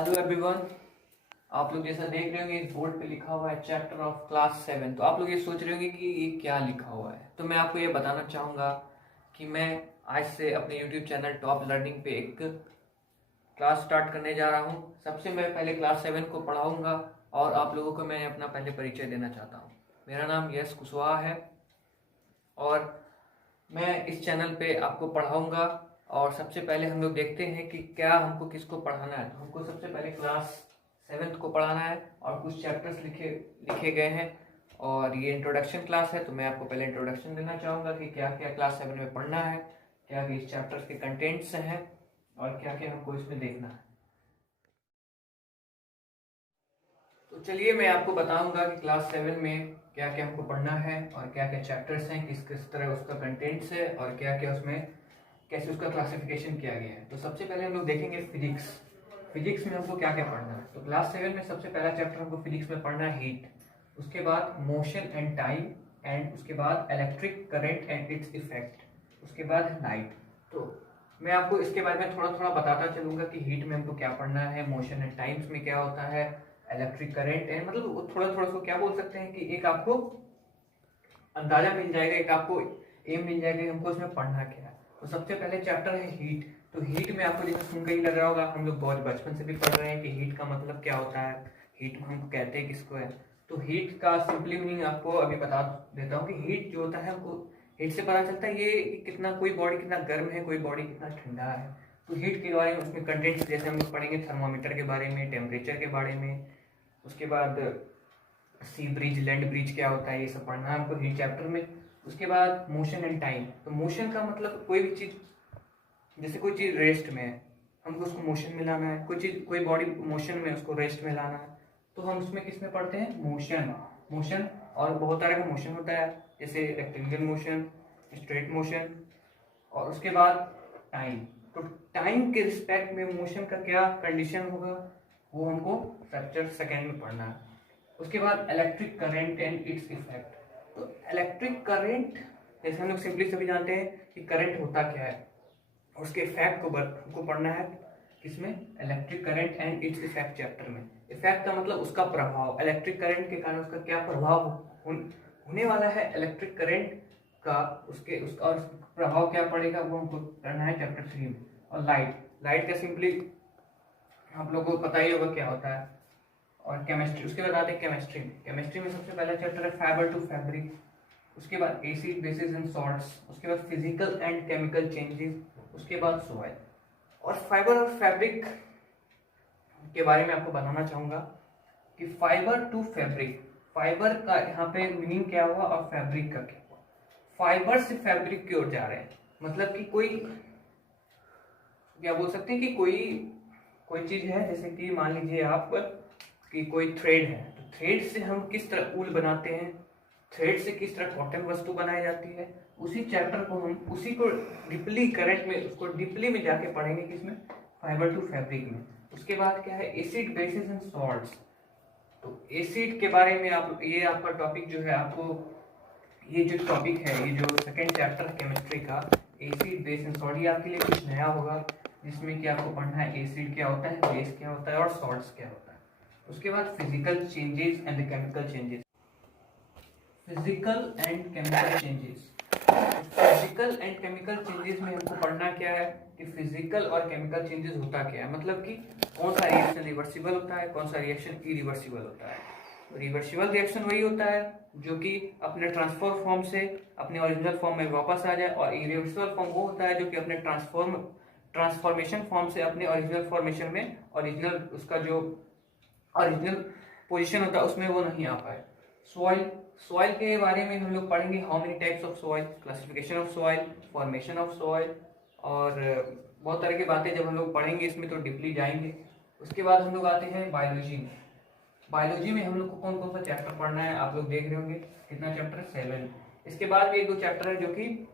Hello everyone. आप लोग जैसा देख रहे होंगे इस बोर्ड पे लिखा हुआ है चैप्टर ऑफ क्लास 7। तो आप लोग ये सोच रहे होंगे कि ये क्या लिखा हुआ है। तो मैं आपको ये बताना चाहूँगा कि मैं आज से अपने यूट्यूब चैनल टॉप लर्निंग पे एक क्लास स्टार्ट करने जा रहा हूँ। सबसे मैं पहले क्लास 7 को पढ़ाऊँगा और आप लोगों को मैं अपना पहले परिचय देना चाहता हूँ। मेरा नाम यश कुशवाहा है और मैं इस चैनल पे आपको पढ़ाऊँगा। और सबसे पहले हम लोग देखते हैं कि क्या हमको किसको पढ़ाना है। तो हमको सबसे पहले क्लास 7th को पढ़ाना है और कुछ चैप्टर्स लिखे गए हैं और ये इंट्रोडक्शन क्लास है। तो मैं आपको पहले इंट्रोडक्शन देना चाहूँगा कि क्या क्या क्लास 7 में पढ़ना है, क्या क्या इस चैप्टर्स के कंटेंट्स हैं और क्या क्या हमको इसमें देखना है। तो चलिए मैं आपको बताऊंगा कि क्लास 7 में क्या क्या हमको पढ़ना है और क्या क्या चैप्टर्स हैं, किस किस तरह उसका कंटेंट्स है और क्या क्या उसमें कैसे उसका क्लासिफिकेशन किया गया है। तो सबसे पहले हम लोग देखेंगे फिजिक्स। फिजिक्स में हमको क्या क्या पढ़ना है। तो क्लास 7 में सबसे पहला चैप्टर हमको फिजिक्स में पढ़ना है हीट, उसके बाद मोशन एंड टाइम एंड उसके बाद electric current and its effect, उसके बाद लाइट। तो मैं आपको इसके बारे में थोड़ा थोड़ा बताता चलूंगा कि हीट में हमको क्या पढ़ना है, मोशन एंड टाइम्स में क्या होता है, इलेक्ट्रिक करंट एंड मतलब थोड़ा थोड़ा उसको क्या बोल सकते हैं कि एक आपको अंदाजा मिल जाएगा, एक आपको एम मिल जाएगा कि हमको उसमें पढ़ना क्या है। तो सबसे पहले चैप्टर है हीट। तो हीट में आपको जैसे सुन के ही लग रहा होगा, हम लोग बहुत बचपन से भी पढ़ रहे हैं कि हीट का मतलब क्या होता है, हीट हम कहते हैं किसको है। तो हीट का सिंपली मीनिंग आपको अभी बता देता हूँ कि हीट जो होता है हमको हीट से पता चलता है ये कितना कोई बॉडी कितना गर्म है, कोई बॉडी कितना ठंडा है। तो हीट के बारे में उसमें कंटेंट्स जैसे हम लोग पढ़ेंगे थर्मामीटर के बारे में, टेम्परेचर के बारे में, उसके बाद सी ब्रिज लैंड ब्रिज क्या होता है, ये सब पढ़ना है हमको हीट चैप्टर में। उसके बाद मोशन एंड टाइम। तो मोशन का मतलब कोई भी चीज, जैसे कोई चीज रेस्ट में है हमको उसको मोशन में लाना है, कोई चीज कोई बॉडी मोशन में उसको रेस्ट में लाना है। तो हम उसमें किस में पढ़ते हैं, मोशन। मोशन और बहुत तरह का मोशन होता है जैसे रेक्टेंगल मोशन, स्ट्रेट मोशन और उसके बाद टाइम। तो टाइम के रिस्पेक्ट में मोशन का क्या कंडीशन होगा वो हमको चैप्टर 2 में पढ़ना है। उसके बाद electric current and its effect. तो इलेक्ट्रिक करंट जैसे हम लोग सिंपली सभी जानते हैं कि करंट होता क्या है, उसके इफेक्ट को पढ़ना है किसमें, electric current and its effect chapter में। इफेक्ट का मतलब उसका प्रभाव, इलेक्ट्रिक करंट के कारण उसका क्या प्रभाव होने वाला है इलेक्ट्रिक करंट का, उसका और प्रभाव क्या पड़ेगा वो हमको करना है चैप्टर 3 में। और लाइट का सिंपली आप लोगों को पता ही होगा क्या होता है। और केमिस्ट्री, उसके बाद आते हैं केमिस्ट्री में सबसे पहला चैप्टर है फाइबर टू फैब्रिक, उसके बाद एसिड बेसिस एंड सॉल्ट्स, उसके बाद फिजिकल एंड केमिकल चेंजेस, उसके बाद सॉइल। और फाइबर और फैब्रिक के बारे में आपको बताना चाहूंगा कि फाइबर टू फैब्रिक, फाइबर का यहाँ पे मीनिंग क्या हुआ और फैब्रिक का क्या हुआ। फाइबर से फैब्रिक की ओर जा रहे हैं, मतलब कि कोई क्या बोल सकते हैं कि कोई चीज है जैसे कि मान लीजिए आप कि कोई थ्रेड है, तो थ्रेड से हम किस तरह ऊल बनाते हैं, थ्रेड से किस तरह कॉटन वस्तु बनाई जाती है, उसी चैप्टर को हम उसी को डीपली करंट में उसको डीपली में जाके पढ़ेंगे किसमें, फाइबर टू फैब्रिक में। उसके बाद क्या है, एसिड बेसिस एंड सॉल्ट्स। तो एसिड के बारे में आप ये आपका टॉपिक जो है, आपको ये जो टॉपिक है, ये जो 2nd चैप्टर है केमिस्ट्री का, एसिड बेस एंड सॉल्ट, ये आपके लिए कुछ नया होगा जिसमें कि आपको पढ़ना है एसिड क्या होता है, बेस क्या होता है और सॉल्ट्स क्या होता है। उसके बाद physical changes and chemical changes. Physical and chemical changes, physical and chemical changes में हमको पढ़ना क्या है कि फिजिकल और केमिकल चेंजेस होता क्या है, मतलब कि कौन सा रिएक्शन रिवर्सिबल होता है, कौन सा रिएक्शन इरिवर्सिबल होता है। रिवर्सिबल रिएक्शन वही होता है जो कि अपने ट्रांसफॉर्म फॉर्म से अपने ओरिजिनल फॉर्म में वापस आ जाए, और इरिवर्सिबल फॉर्म वो होता है जो कि अपने ट्रांसफॉर्मेशन फॉर्म से अपने ओरिजिनल फॉर्मेशन में, ओरिजिनल उसका जो ओरिजिनल पोजीशन होता है उसमें वो नहीं आ पाए। सॉइल, सॉइल के बारे में हम लोग पढ़ेंगे, how many types of soil, classification of soil, formation of soil और बहुत तरह की बातें जब हम लोग पढ़ेंगे इसमें तो डीपली जाएंगे। उसके बाद हम लोग आते हैं बायोलॉजी में। बायोलॉजी में हम लोग को कौन कौन सा चैप्टर पढ़ना है, आप लोग देख रहे होंगे कितना चैप्टर, 7। इसके बाद भी एक दो चैप्टर है जो कि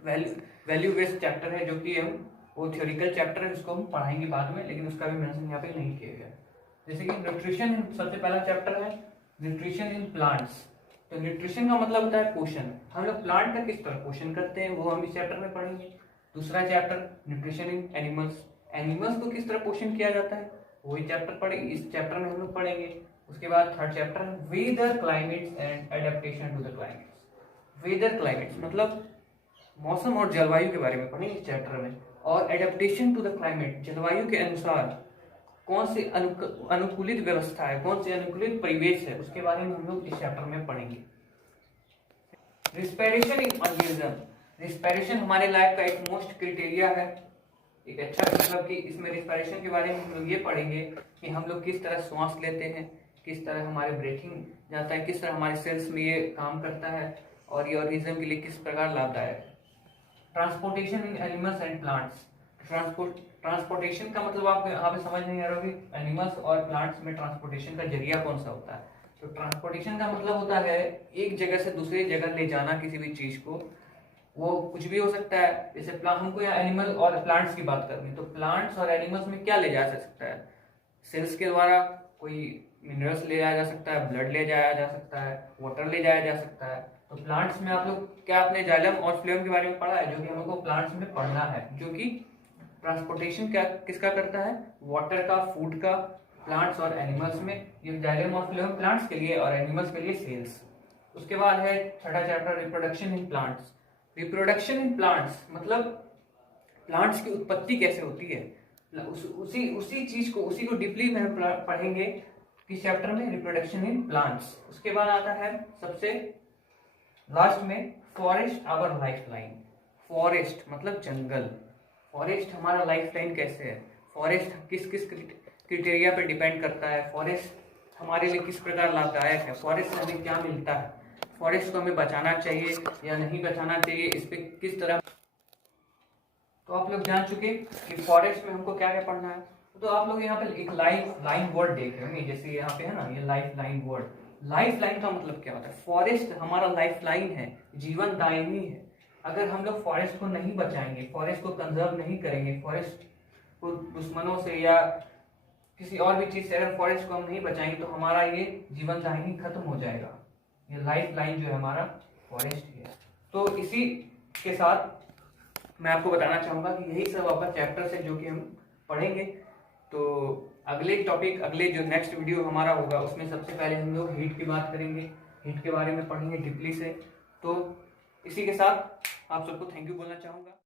वैल्यू बेस्ड चैप्टर है, जो कि हम वो थ्योरिकल चैप्टर है जिसको हम पढ़ाएंगे बाद में, लेकिन उसका भी मेंशन यहाँ पे नहीं किया गया। जैसे कि न्यूट्रिशन सबसे पहला चैप्टर है, न्यूट्रिशन इन प्लांट्स। तो न्यूट्रिशन का मतलब होता है पोषण, हम लोग प्लांट का किस तरह पोषण करते हैं वो हम इस चैप्टर में पढ़ेंगे। दूसरा chapter nutrition in animals, animals को किस तरह पोषण किया जाता है वही चैप्टर पढ़े, इस चैप्टर में हम लोग पढ़ेंगे। उसके बाद थर्ड चैप्टर है weather climates and adaptation to the climates. Weather climates मतलब मौसम और जलवायु के बारे में पढ़ेंगे इस चैप्टर में, और एडेप्टेशन टू द क्लाइमेट जलवायु के अनुसार कौन सी अनुकूलित व्यवस्था है, कौन सी अनुकूलित परिवेश है, उसके बारे में हम लोग इस चैप्टर में पढ़ेंगे। रिस्पिरेशन इन ऑर्गेनिज्म, रिस्पिरेशन हमारे लाइफ का एक मोस्ट क्राइटेरिया है, एक अच्छा मतलब कि इसमें रिस्पिरेशन के बारे में हम लोग ये पढ़ेंगे कि हम लोग किस तरह सांस लेते हैं, किस तरह हमारे ब्रीथिंग जाता है, किस तरह हमारे सेल्स में ये काम करता है और ये ऑर्गेनिज्म के लिए किस प्रकार लाभदायक है। Transportation in animals and plants, transportation का मतलब आप यहाँ पे समझ नहीं आ रहा कि एनिमल्स और प्लांट्स में ट्रांसपोर्टेशन का जरिया कौन सा होता है। तो ट्रांसपोर्टेशन का मतलब होता है एक जगह से दूसरी जगह ले जाना किसी भी चीज को, वो कुछ भी हो सकता है। जैसे हमको यहाँ एनिमल और प्लांट्स की बात करनी, तो प्लांट्स और एनिमल्स में क्या ले जाया जा सकता है, सेल्स के द्वारा कोई मिनरल्स ले जाया जा सकता है, ब्लड ले जाया जा सकता है, वाटर ले जाया जा सकता है। तो प्लांट्स में आप लोग क्या अपने जाइलम और फ्लोएम के बारे में पढ़ा है, जो कि हमको प्लांट्स में पढ़ना है, जो कि ट्रांसपोर्टेशन क्या किसका करता है, वाटर का, फूड का, प्लांट्स और एनिमल्स में। ये जाइलम और फ्लोएम प्लांट्स के लिए और एनिमल्स के लिए सेल्स। उसके बाद है छठा chapter reproduction in plants. Reproduction in plants मतलब प्लांट्स की उत्पत्ति कैसे होती है, उसी चीज को, उसी को डीपली में पढ़ेंगे किस चैप्टर में, रिप्रोडक्शन इन प्लांट्स। उसके बाद आता है सबसे लास्ट में forest our life line. Forest मतलब जंगल, फॉरेस्ट हमारा लाइफ लाइन कैसे है, फॉरेस्ट किस किस क्रिटेरिया पे डिपेंड करता है, फॉरेस्ट हमारे लिए किस प्रकार लाभदायक है, फॉरेस्ट से हमें क्या मिलता है, फॉरेस्ट को हमें बचाना चाहिए या नहीं बचाना चाहिए, इस पे किस तरह। तो आप लोग जान चुके कि फॉरेस्ट में हमको क्या क्या पढ़ना है। तो आप लोग यहाँ पे एक लाइफ लाइन वर्ड देख रहे होंगे, जैसे यहाँ पे है ना ये life line word. Life line का मतलब क्या होता है, फॉरेस्ट हमारा लाइफ लाइन है, जीवन दायिनी है। अगर हम लोग फॉरेस्ट को नहीं बचाएंगे, फॉरेस्ट को कंजर्व नहीं करेंगे, फॉरेस्ट को दुश्मनों से या किसी और भी चीज से अगर फॉरेस्ट को हम नहीं बचाएंगे तो हमारा ये जीवन दायिनी खत्म हो जाएगा। ये लाइफ लाइन जो है हमारा फॉरेस्ट है। तो इसी के साथ मैं आपको बताना चाहूंगा कि यही सब आपका चैप्टर है जो कि हम पढ़ेंगे। तो अगले टॉपिक, अगले जो नेक्स्ट वीडियो हमारा होगा उसमें सबसे पहले हम लोग हीट की बात करेंगे, हीट के बारे में पढ़ेंगे डीपली से। तो इसी के साथ आप सबको थैंक यू बोलना चाहूँगा।